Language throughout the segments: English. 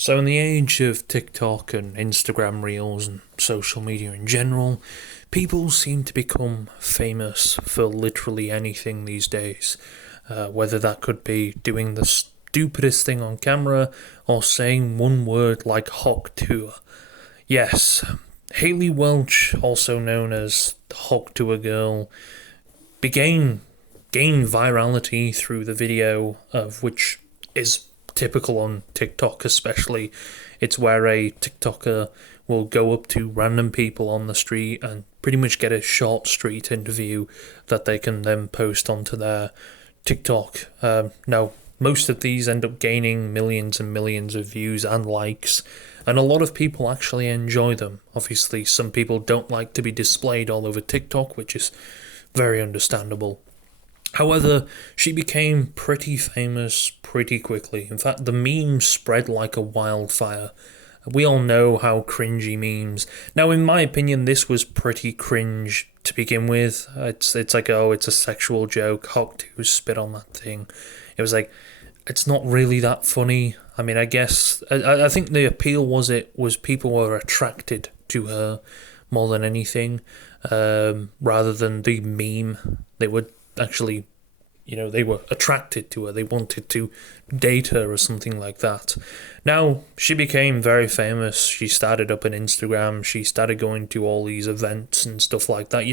So, in the age of TikTok and Instagram Reels and social media in general, people seem to become famous for literally anything these days. Whether that could be doing the stupidest thing on camera or saying one word like Tuah. Yes, Haley Welch, also known as the Tuah girl, began gained virality through the video of which is typical on TikTok especially. It's where a TikToker will go up to random people on the street and pretty much get a short street interview that they can then post onto their TikTok. Now, most of these end up gaining millions and millions of views and likes, and a lot of people actually enjoy them. Obviously, some people don't like to be displayed all over TikTok, which is very understandable. However, she became pretty famous pretty quickly. In fact, the memes spread like a wildfire. We all know how cringy memes. Now, in my opinion, this was pretty cringe to begin with. It's like, oh, it's a sexual joke. Hawk 2 spit on that thing. It was like, it's not really that funny. I mean, I guess I think the appeal was people were attracted to her more than anything, rather than the meme. They were actually, they were attracted to her. They wanted to date her or something like that. Now, she became very famous. She started up an Instagram. She started going to all these events and stuff like that.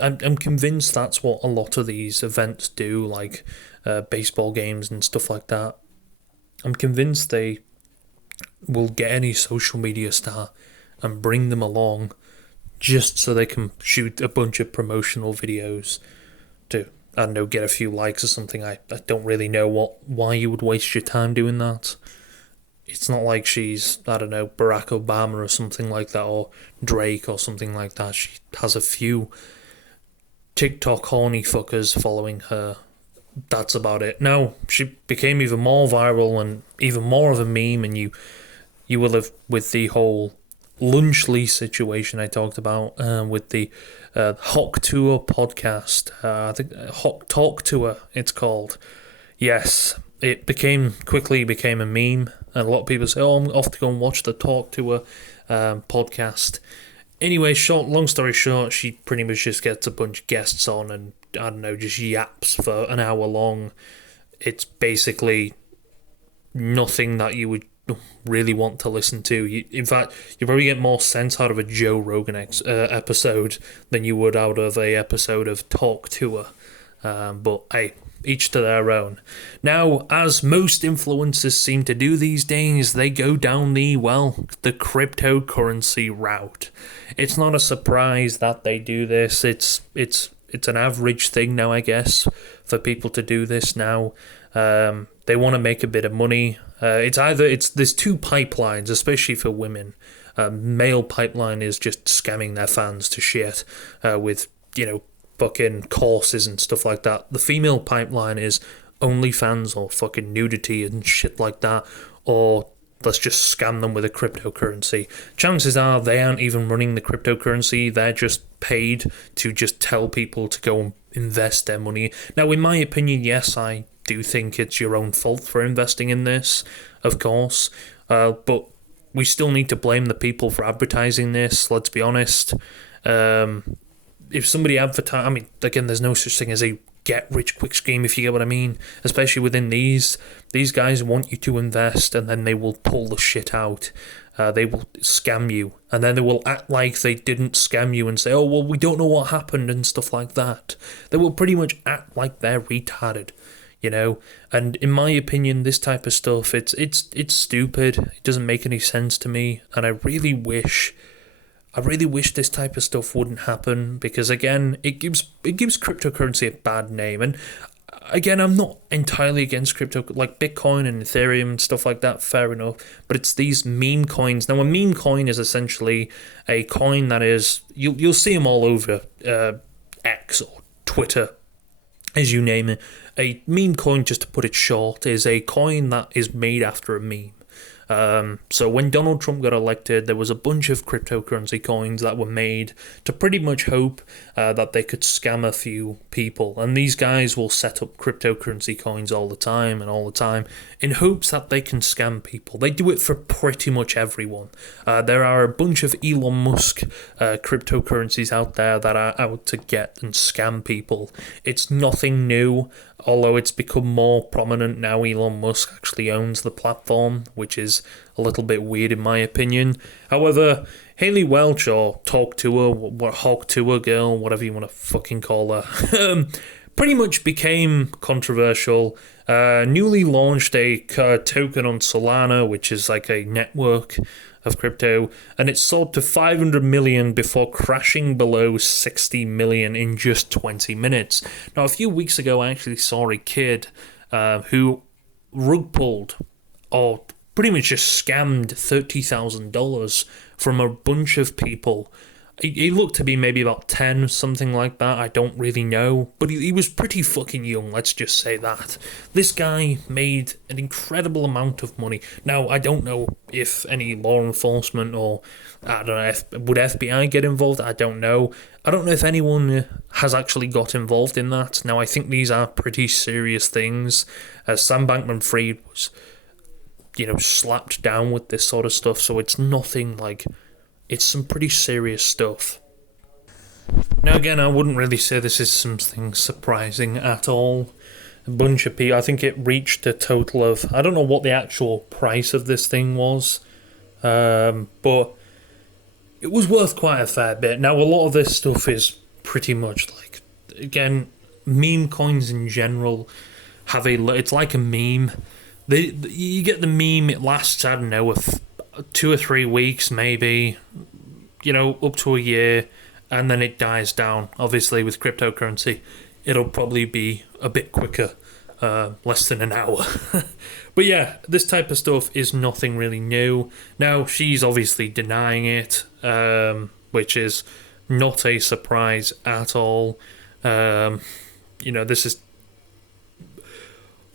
I'm convinced that's what a lot of these events do, like baseball games and stuff like that. I'm convinced they will get any social media star and bring them along just so they can shoot a bunch of promotional videos to, I don't know, get a few likes or something. I don't really know why you would waste your time doing that. It's not like she's, I don't know, Barack Obama or something like that, or Drake or something like that. She has a few TikTok horny fuckers following her. That's about it. Now, she became even more viral and even more of a meme, and you will have, with the whole Lunchly situation I talked about, with the Hawk Tour podcast. I think Hawk Talk Tour it's called. Yes, it quickly became a meme, and a lot of people say, "Oh, I'm off to go and watch the Talk Tour podcast." Anyway, long story short, she pretty much just gets a bunch of guests on and, I don't know, just yaps for an hour long. It's basically nothing that you would really want to listen to. In fact, you probably get more sense out of a Joe Rogan episode than you would out of a episode of Talk Tour. But hey, each to their own. Now, as most influencers seem to do these days, they go down the cryptocurrency route. It's not a surprise that they do this. It's an average thing now, I guess, for people to do this now. They want to make a bit of money. There's two pipelines, especially for women. Male pipeline is just scamming their fans to shit with, fucking courses and stuff like that. The female pipeline is OnlyFans or fucking nudity and shit like that, or let's just scam them with a cryptocurrency. Chances are they aren't even running the cryptocurrency. They're just paid to just tell people to go and invest their money. Now, in my opinion, yes, I do think it's your own fault for investing in this, of course, but we still need to blame the people for advertising this. Let's be honest. If somebody again, there's no such thing as a get-rich-quick scheme, if you get what I mean, especially within these guys want you to invest, and then they will pull the shit out. They will scam you, and then they will act like they didn't scam you and say, oh, well, we don't know what happened and stuff like that. They will pretty much act like they're retarded, and in my opinion, this type of stuff, it's stupid. It doesn't make any sense to me, and I really wish this type of stuff wouldn't happen, because again, it gives cryptocurrency a bad name. And again, I'm not entirely against crypto, like Bitcoin and Ethereum and stuff like that, fair enough, but it's these meme coins. Now, a meme coin is essentially a coin that is, you'll see them all over X or Twitter, as you name it. A meme coin, just to put it short, is a coin that is made after a meme. So when Donald Trump got elected, there was a bunch of cryptocurrency coins that were made to pretty much hope that they could scam a few people. And these guys will set up cryptocurrency coins all the time and all the time in hopes that they can scam people. They do it for pretty much everyone. There are a bunch of Elon Musk cryptocurrencies out there that are out to get and scam people. It's nothing new, although it's become more prominent now. Elon Musk actually owns the platform, which is a little bit weird in my opinion. However, Haley Welch, or Talk Tuah, Hawk Tuah girl, whatever you want to fucking call her, pretty much became controversial. Newly launched a token on Solana, which is like a network of crypto, and it sold to 500 million before crashing below 60 million in just 20 minutes. Now, a few weeks ago, I actually saw a kid who rug pulled, or pretty much just scammed $30,000 from a bunch of people. He looked to be maybe about 10, something like that. I don't really know. But he was pretty fucking young, let's just say that. This guy made an incredible amount of money. Now, I don't know if any law enforcement or, I don't know, would FBI get involved? I don't know. I don't know if anyone has actually got involved in that. Now, I think these are pretty serious things. Sam Bankman-Fried was, slapped down with this sort of stuff, so it's nothing like... It's some pretty serious stuff. Now again, I wouldn't really say this is something surprising at all. A bunch of people, I think it reached a total of, I don't know what the actual price of this thing was, but it was worth quite a fair bit. Now a lot of this stuff is pretty much like, again, meme coins in general have it's like a meme. You get the meme, it lasts, I don't know, 2 or 3 weeks maybe, up to a year, and then it dies down. Obviously with cryptocurrency it'll probably be a bit quicker, less than an hour. But yeah, this type of stuff is nothing really new. Now she's obviously denying it, which is not a surprise at all. This is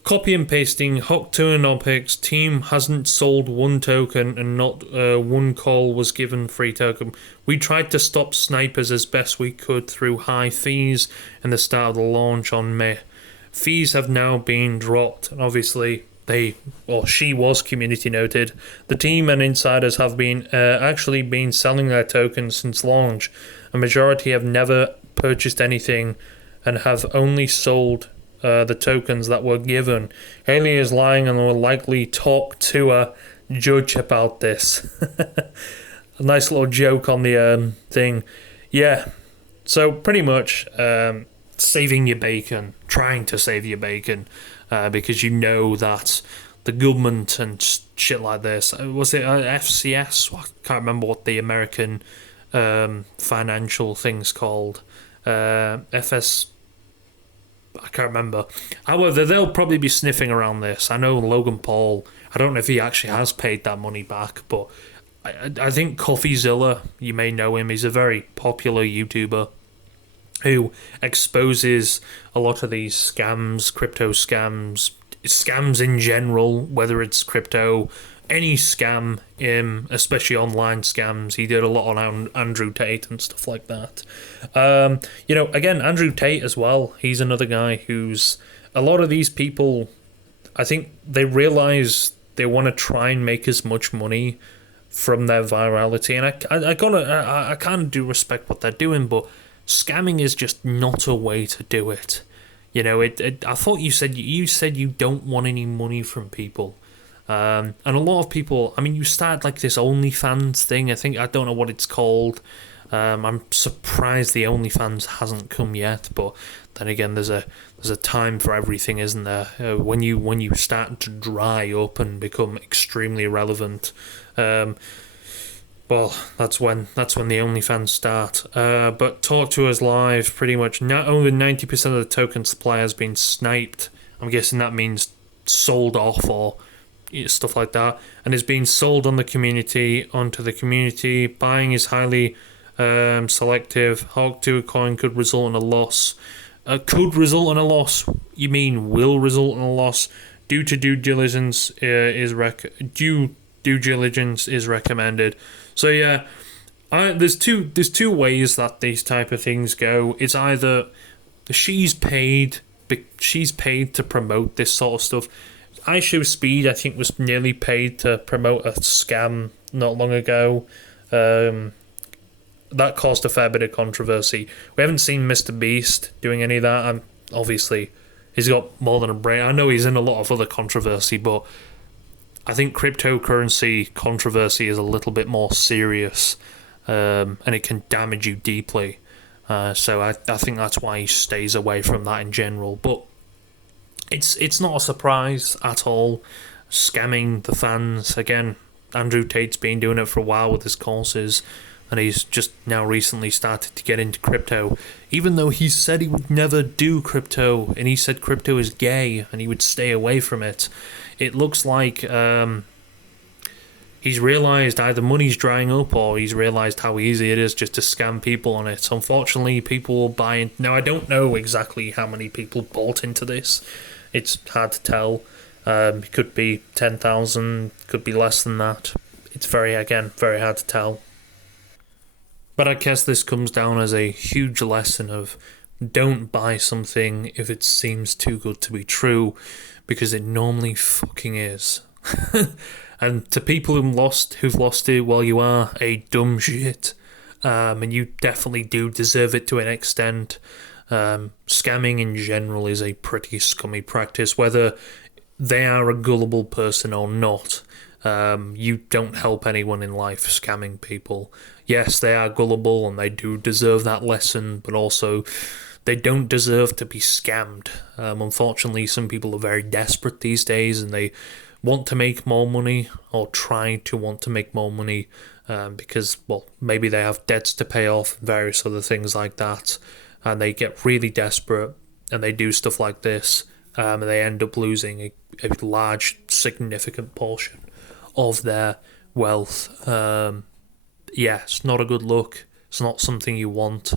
copy and pasting. Hawk Tuah team hasn't sold one token and not one call was given free token. We tried to stop snipers as best we could through high fees in the start of the launch on May. Fees have now been dropped, and obviously she was community noted. The team and insiders have been actually been selling their tokens since launch. A majority have never purchased anything and have only sold the tokens that were given. Haley is lying and will likely talk to a judge about this. A nice little joke on the thing. Yeah, so pretty much saving your bacon, trying to save your bacon, because you know that the government and shit like this, was it FCS? I can't remember what the American financial thing's called. FS... I can't remember. However, they'll probably be sniffing around this. I know Logan Paul, I don't know if he actually has paid that money back, but I think CoffeeZilla, you may know him, he's a very popular YouTuber who exposes a lot of these scams, crypto scams in general, whether it's crypto, any scam, especially online scams. He did a lot on Andrew Tate and stuff like that. Again, Andrew Tate as well, he's another guy who's... A lot of these people, I think they realise they want to try and make as much money from their virality, and I kind of do respect what they're doing, but scamming is just not a way to do it. I thought you said you don't want any money from people. And a lot of people, you start like this OnlyFans thing. I don't know what it's called. I'm surprised the OnlyFans hasn't come yet, but then again, there's a time for everything, isn't there? When you start to dry up and become extremely relevant, well, that's when the OnlyFans start. But Talk to Us Live, pretty much not only 90% of the token supply has been sniped. I'm guessing that means sold off or stuff like that, and is being sold onto the community. Buying is highly selective. Hawk Tuah coin could result in a loss. You mean will result in a loss due to due diligence? Due due diligence is recommended. So yeah, there's two ways that these type of things go. It's either she's paid to promote this sort of stuff. iShowSpeed, I think, was nearly paid to promote a scam not long ago. That caused a fair bit of controversy. We haven't seen Mr. Beast doing any of that, and obviously he's got more than a brain. I know he's in a lot of other controversy, but I think cryptocurrency controversy is a little bit more serious, and it can damage you deeply. So I think that's why he stays away from that in general. But it's not a surprise at all. Scamming the fans again. Andrew Tate's been doing it for a while with his courses, and he's just now recently started to get into crypto, even though he said he would never do crypto, and he said crypto is gay and he would stay away from it. It looks like he's realised either money's drying up or he's realised how easy it is just to scam people on it. Unfortunately, people will buy in. Now, I don't know exactly how many people bought into this. It's hard to tell. It could be 10,000, could be less than that. It's very hard to tell. But I guess this comes down as a huge lesson of don't buy something if it seems too good to be true, because it normally fucking is. And to people who've lost it, well, you are a dumb shit. And you definitely do deserve it to an extent. Scamming in general is a pretty scummy practice, whether they are a gullible person or not. You don't help anyone in life scamming people. Yes, they are gullible and they do deserve that lesson, but also they don't deserve to be scammed. Unfortunately, some people are very desperate these days and they want to make more money or try to want to make more money because, well, maybe they have debts to pay off and various other things like that, and they get really desperate and they do stuff like this, and they end up losing a large, significant portion of their wealth. Yeah, it's not a good look. It's not something you want.